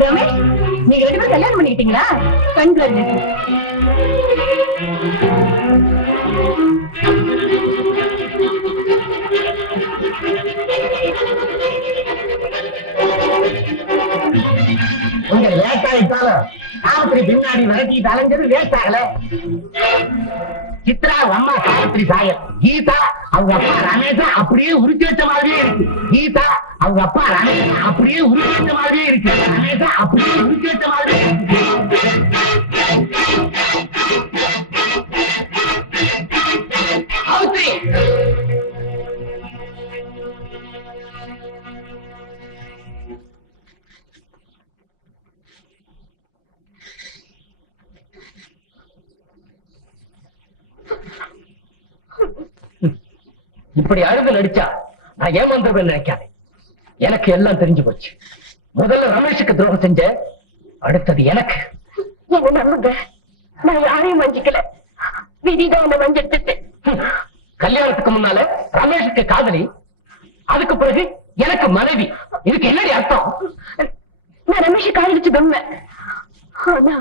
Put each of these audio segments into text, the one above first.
ரமேஷ், நீங்க 2 பேரும் கல்யாணம் பண்ணிக்கிட்டீங்களா? கங்க்ராச்சுலேஷன். கொஞ்சம் லேட் ஆயிட்டாலும் சாவித்திரி பின்னாடி விரட்டிட்டு அலைஞ்சது லேட் ஆகல. சித்ரா அம்மா சாவித்திரி சாயர், கீதா அவங்க அப்பா ரமேஷா அப்படியே உருட்டி வச்ச மாதிரியே இருக்கு. கீதா அவங்க அப்பா ரமேஷா அப்படியே உருட்டி வச்ச மாதிரியே இருக்கு. ரமேஷா அப்படியே உருட்டி வச்ச மாதிரியே இருக்கு. இப்படி அழுது நடிச்சா நான் ஏமாந்தவன் நினைக்காதே. எனக்கு எல்லாம் தெரிஞ்சு போச்சு. முதல்ல ரமேஷுக்கு துரோகம் செஞ்ச, அடுத்தது எனக்கு. என்ன நம்புங்க, நான் யாரையும் வஞ்சிக்கல. விதிதான் என்ன வஞ்சிட்டு. கல்யாணத்துக்கு முன்னால ரமேஷுக்கு காதலி, அதுக்கு பிறகு எனக்கு மனைவி. இதுக்கு என்னடி அர்த்தம்? நான் ரமேஷை காதலிச்சது உண்மை. ஆனா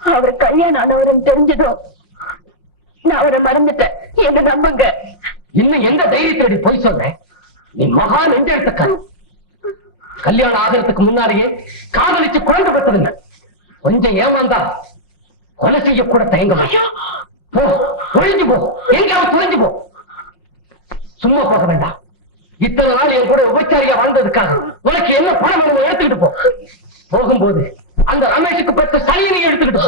அவர் கல்யாணம் ஆனவரும் தெரிஞ்சதும் நான் அவரை மறந்துட்டேன். என்ன நம்புங்க. இன்னும் எந்த தைரியத்தோட போய் சொல்றேன்? நீ மகா நெஞ்செடுத்த கல்யாணம் ஆகிறதுக்கு முன்னாலேயே காதலிச்சு குழந்தை பெற்றதுங்க. கொஞ்சம் ஏமாந்தா கொலை செய்ய கூட தயங்க போ. தொழிஞ்சு போ, எங்கேயாவது தொழிஞ்சு போ. சும்மா போக வேண்டாம். இத்தனை நாள் என் கூட உபச்சாரியா வாழ்ந்ததுக்காக உனக்கு என்ன பணம் எடுத்துக்கிட்டு போ. போகும்போது அந்த ரமேஷுக்கு பெற்ற சனியை எடுத்துக்கிட்டு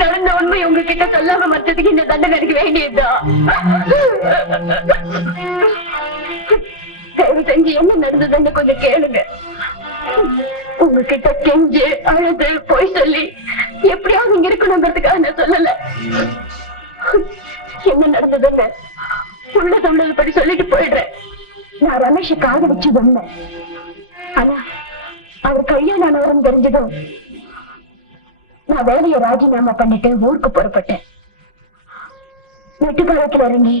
நடந்த உண்மை உங்ககிட்ட சொல்லாம மற்றதுக்கு இந்த தண்டனை எனக்கு வேண்டியதுதான். தயவு செஞ்சு என்ன நடந்ததுன்னு கொஞ்சம் கேளுங்க. உங்ககிட்ட கெஞ்சு அழுது போய் சொல்லி எப்படியாவது இங்க இருக்கணுங்கிறதுக்காக நான் சொல்லல. என்ன நடந்ததுன்னு உள்ள தமிழ் படி சொல்லிட்டு போயிடுறேன். நான் ரமேஷை காதலிச்சது உண்மை. ஆனா அவர் கல்யாணம் ஆனவரும் தெரிஞ்சதும் நான் வேலையை ராஜினாமா பண்ணிட்டு ஊருக்கு புறப்பட்டேன். வெட்டுப்பாளையத்துல இறங்கி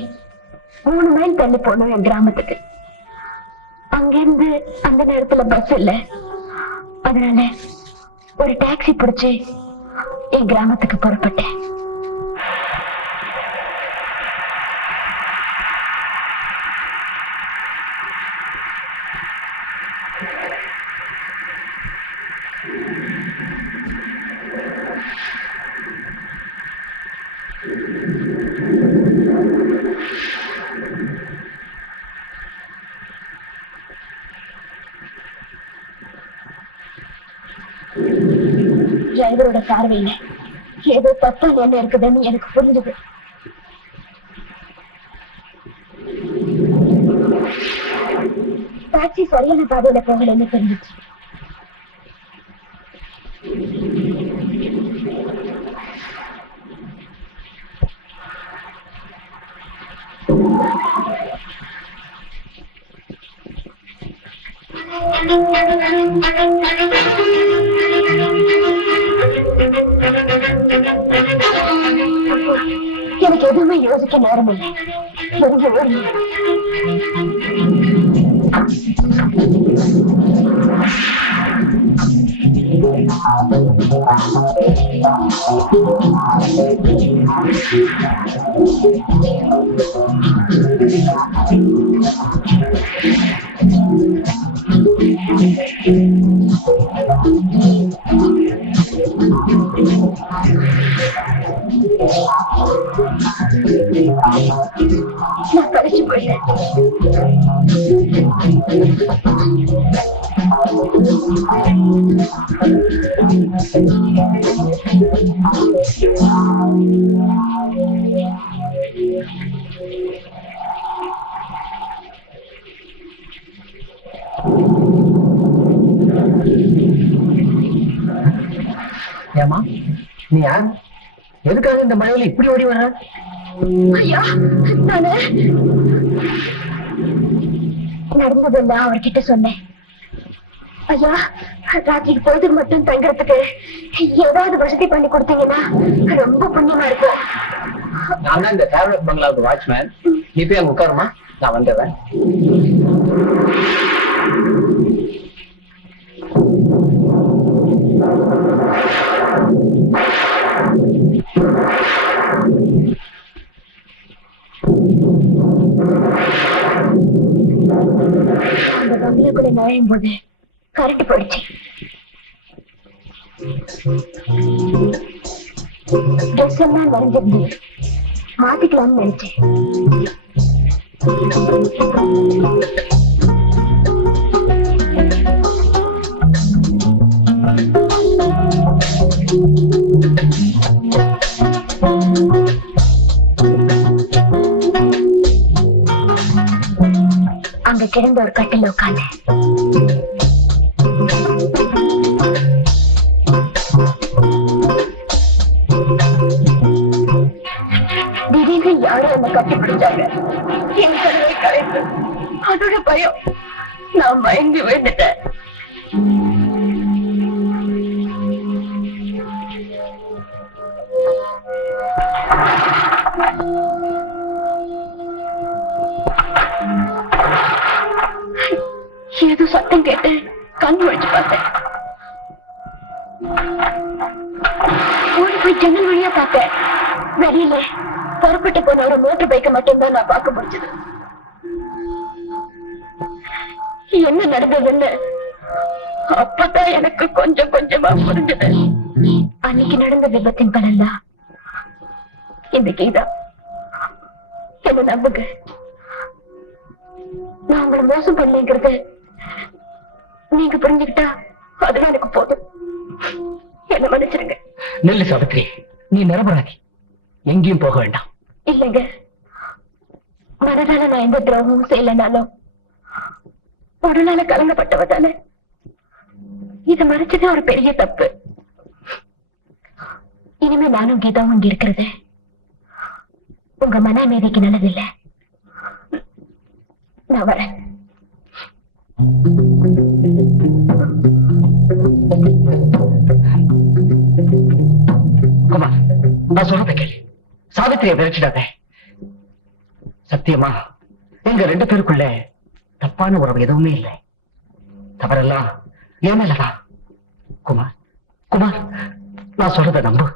3 மைல் தள்ளி போனோம் என் கிராமத்துக்கு. அங்கிருந்து அந்த நேரத்துல பஸ் இல்ல. அதனால ஒரு டாக்ஸி பிடிச்சு என் கிராமத்துக்கு புறப்பட்டேன். டிரைவரோட பார்வையில ஏதோ தப்பு என்ன இருக்குதுன்னு எனக்கு புரிஞ்சது. டாக்ஸி சரியான பாதையில போகலன்னு தெரிஞ்சிச்சு. எனக்கு எதுவுமே யோசிக்க நேரம் இல்லை. எங்க ஓடி நான் கழிச்சு போயிட்டேன். ஏமா நீ யார்? எதுக்காக இந்த மழையில இப்படி ஓடி வர? ஐயா, நானு நடந்ததெல்லாம் அவர்கிட்ட சொன்னேன். ஐயா, ராத்திரிக்கு பொழுது மட்டும் தங்குறதுக்கு ஏதாவது வசதி பண்ணி கொடுத்தீங்கன்னா ரொம்ப புண்ணியமா இருக்கும். நான் தான் இந்த டிராவலர்ஸ் பங்களாவுக்கு வாட்ச்மேன். நீ போய் அங்க உட்காருமா, நான் வந்துடுறேன். அந்த பங்களாக்குள்ள நுழையும் போது கரண்ட் போயிடுச்சு. ட்ரெஸ் எல்லாம் நனைஞ்சிருந்து மாத்திக்கலாம்னு நினைச்சேன். அங்க கிடந்த ஒரு கட்டில் உட்காந்து திடீர்னு யாரும் என்ன கட்டி பிடிச்சாங்க. என் கருவை கலைத்து அதோட பயம் நான் மயங்கி விழுந்துட்டேன். ஏதோ சத்தம் கேட்டு கண் முழிச்சு பார்த்தேன். ஓடி போய் ஜன்னல் வழியா பார்த்தேன். வெளியில புறப்பட்டு போன ஒரு மோட்டர் பைக்கை மட்டும்தான் நான் பார்க்க முடிஞ்சது. என்ன நடந்ததுன்னு அப்பதான் எனக்கு கொஞ்சம் கொஞ்சமா புரிஞ்சது. அன்னைக்கு நடந்த விபத்தின் பலன் தான் இந்த கீதா. என்ன நம்புங்க, நான் உங்களை மோசம் பண்ணலைங்கிறது நீங்க புரிஞ்சுக்கிட்டா அதுதான் எனக்கு போதும். என்ன மன்னிச்சிருங்க. நெல்லு சாவித்ரி, நீ நிரபராதி, எங்கேயும் போக வேண்டாம். இல்லைங்க, மனதால நான் எந்த துரோகமும் செய்யலனாலும் உடலால கலங்கப்பட்டவதால இதை மறைச்சதே ஒரு பெரிய தப்பு. இனிமே நானும் கீதாவும் இங்க இருக்கிறது உங்க மன அமைதிக்கு நல்லதில்லை. நான் வரேன். குமார், நான் சொல்றத கேளு. சாவித்திரியை விரச்சிடாத. சத்தியமா எங்க 2 பேருக்குள்ள தப்பான உறவு எதுவுமே இல்லை. தவறெல்லாம் என் மேலதான். குமார், குமார், நான் சொல்றத நம்பு.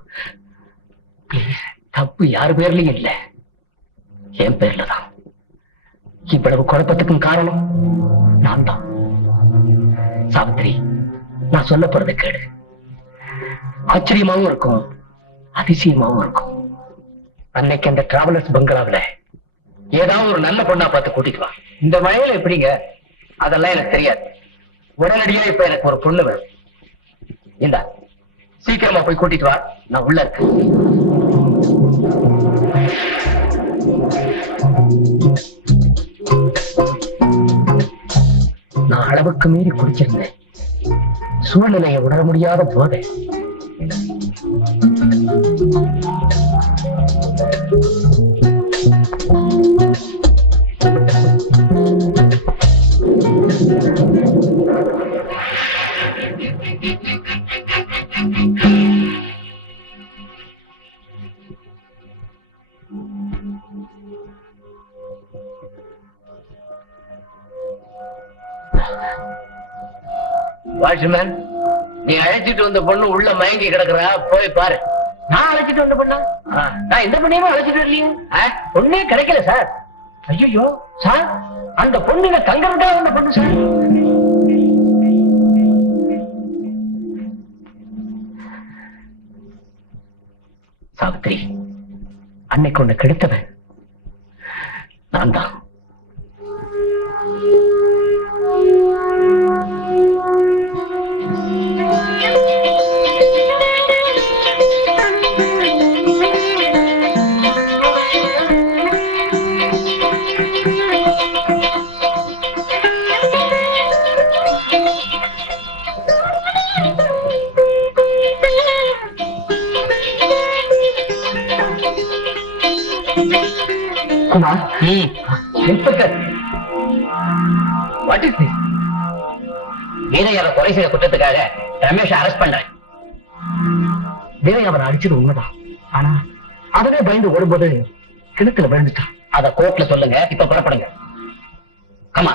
பிளீஸ், தப்பு யாரு பேர்லயும் இல்ல, என் பேர்ல தான். இவ்வளவு குழப்பத்துக்கும் காரணம் நான் தான். சாவித்திரி, நான் சொல்ல போறதை கேளு. ஆச்சரியமாவும் இருக்கும், அதிசயமாவும் இருக்கும். அன்னைக்கு அந்த டிராவலர்ஸ் பங்களாவில ஏதாவது ஒரு நல்ல பொண்ணா பார்த்து கூட்டிட்டு வா. இந்த மழையில எப்படிங்க? அதெல்லாம் எனக்கு தெரியாது. உடனடியா இப்ப எனக்கு ஒரு பொண்ணு வேணும். இந்தா, சீக்கிரமா போய் கூட்டிட்டு வா, நான் உள்ள இருக்கேன். நான் அளவுக்கு மீறி குடிச்சிருந்தேன். சூழ்நிலையை உணர முடியாத போதை. வாட்ச்மேன், நீ அழைச்சிட்டு வந்த பொண்ணு உள்ள மயங்கி கிடக்குறா, போய் பாரு. நான் அழைச்சிட்டு வந்த பொண்ணா? நான் எந்த பொண்ணையும் அழைச்சிட்டு வரலையே. பொண்ணே கிடைக்கல சார். ஐயோ சார், அந்த பொண்ணு தங்கறதா வந்த பொண்ணு சார். சாவித்திரி, அன்னைக்கு ஒண்ணு கெடுத்தவன் நான் தான். Kumar, inspector, what is this? வீரையாவை கொலை செய்த குற்றத்துக்காக ரமேஷ் அரெஸ்ட் பண்றேன். வீரையா அவரை அடிச்சது உண்மைதான். ஆனா அவரே பயந்து ஓடும்போது கிணத்துல விழுந்துட்டான். அத கோர்ட்ல சொல்லுங்க. இப்ப புறப்படுங்க. கமா.